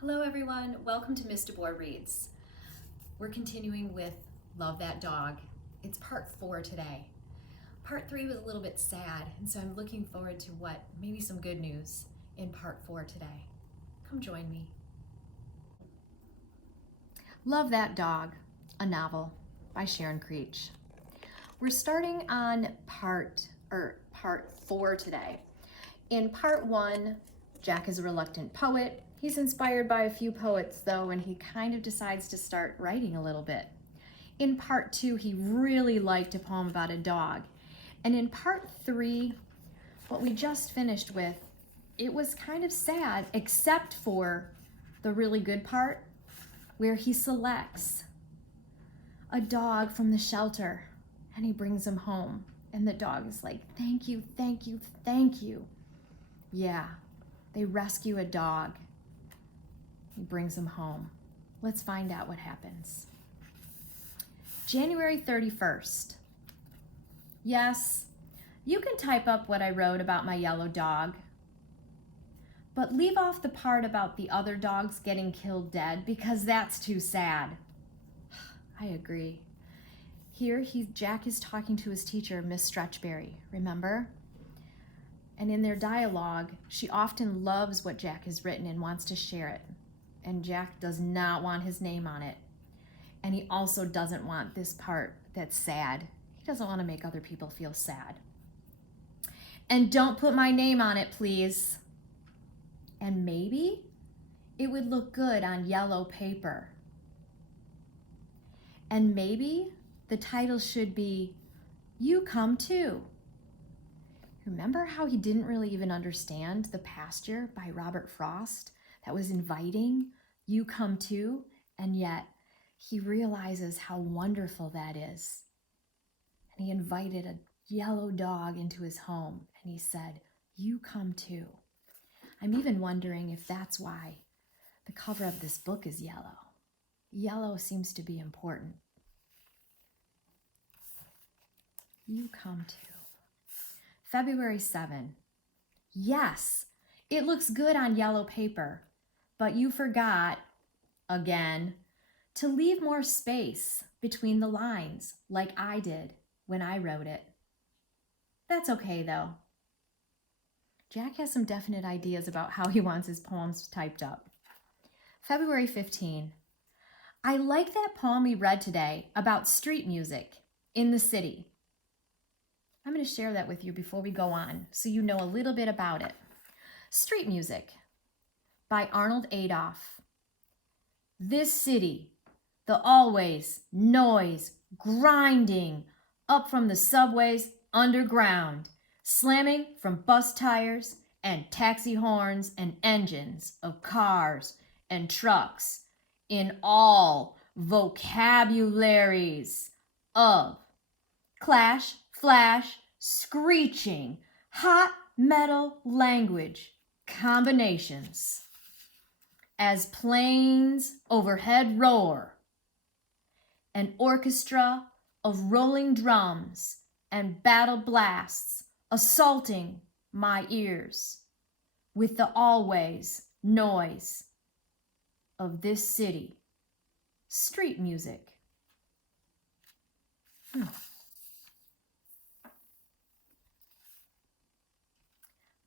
Hello everyone, welcome to Miss DeBoer Reads. We're continuing with Love That Dog. It's part 4 today. Part 3 was a little bit sad, and so I'm looking forward to maybe some good news in part 4 today. Come join me. Love That Dog, a novel by Sharon Creech. We're starting on part 4 today. In part 1, Jack is a reluctant poet. He's inspired by a few poets though, and he kind of decides to start writing a little bit. In part 2, he really liked a poem about a dog. And in part 3, what we just finished with, it was kind of sad, except for the really good part where he selects a dog from the shelter and he brings him home. And the dog is like, thank you, thank you, thank you. Yeah, they rescue a dog. He brings him home. Let's find out what happens. January 31st. Yes, you can type up what I wrote about my yellow dog, but leave off the part about the other dogs getting killed dead because that's too sad. I agree. Here, Jack is talking to his teacher, Miss Stretchberry, remember? And in their dialogue, she often loves what Jack has written and wants to share it. And Jack does not want his name on it. And he also doesn't want this part that's sad. He doesn't want to make other people feel sad. And don't put my name on it, please. And maybe it would look good on yellow paper. And maybe the title should be, You Come Too. Remember how he didn't really even understand The Pasture by Robert Frost? That was inviting, you come too, and yet he realizes how wonderful that is. And he invited a yellow dog into his home, and he said, you come too. I'm even wondering if that's why the cover of this book is yellow. Yellow seems to be important. You come too. February 7. Yes, it looks good on yellow paper, but you forgot, again, to leave more space between the lines like I did when I wrote it. That's okay though. Jack has some definite ideas about how he wants his poems typed up. February 15. I like that poem we read today about street music in the city. I'm going to share that with you before we go on so you know a little bit about it. Street Music by Arnold Adolph. This city, the always noise, grinding up from the subways underground, slamming from bus tires and taxi horns and engines of cars and trucks in all vocabularies of clash, flash, screeching, hot metal language combinations as planes overhead roar, an orchestra of rolling drums and battle blasts assaulting my ears with the always noise of this city. Street music.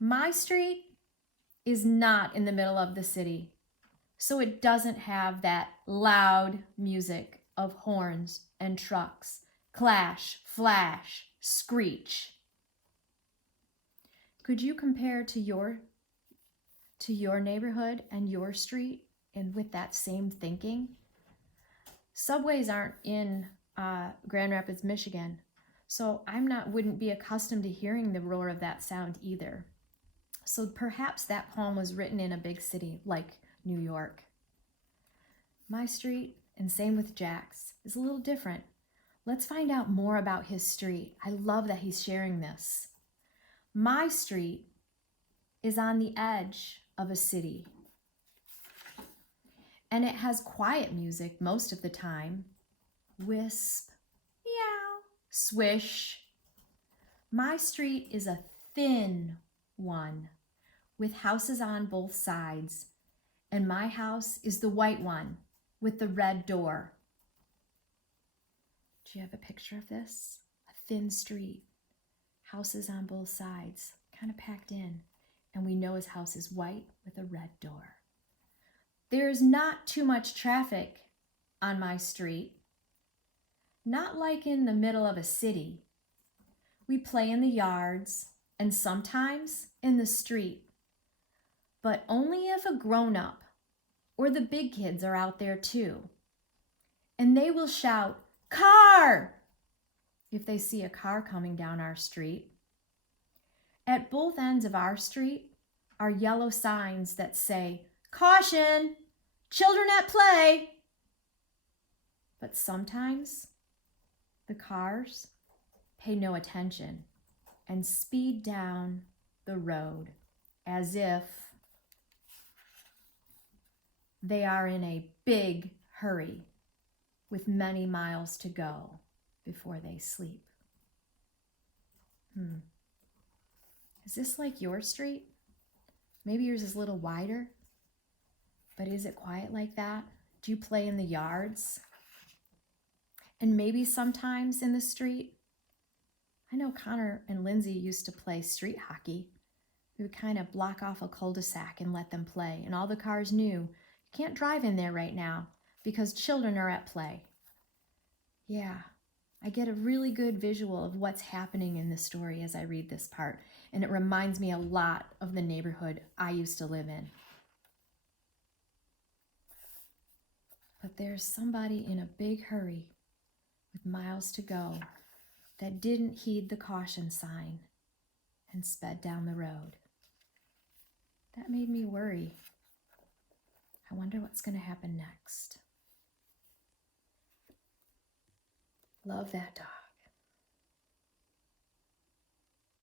My street is not in the middle of the city, so it doesn't have that loud music of horns and trucks, clash, flash, screech. Could you compare to your neighborhood and your street and with that same thinking? Subways aren't in Grand Rapids, Michigan, so wouldn't be accustomed to hearing the roar of that sound either. So perhaps that poem was written in a big city like New York. My street, and same with Jack's, is a little different. Let's find out more about his street. I love that he's sharing this. My street is on the edge of a city. And it has quiet music most of the time. Wisp, meow, swish. My street is a thin one with houses on both sides and my house is the white one with the red door. Do you have a picture of this? A thin street, houses on both sides, kind of packed in, and we know his house is white with a red door. There's not too much traffic on my street, not like in the middle of a city. We play in the yards and sometimes in the street, but only if a grown-up or the big kids are out there too. And they will shout, "Car!" if they see a car coming down our street. At both ends of our street are yellow signs that say, "Caution! Children at play!" But sometimes the cars pay no attention and speed down the road as if they are in a big hurry with many miles to go before they sleep. Is this like your street? Maybe yours is a little wider, but is it quiet like that? Do you play in the yards? And maybe sometimes in the street? I know Connor and Lindsay used to play street hockey. We would kind of block off a cul-de-sac and let them play, and all the cars knew, you can't drive in there right now because children are at play. Yeah, I get a really good visual of what's happening in the story as I read this part, and it reminds me a lot of the neighborhood I used to live in. But there's somebody in a big hurry with miles to go that didn't heed the caution sign and sped down the road. That made me worry. I wonder what's going to happen next. Love that dog.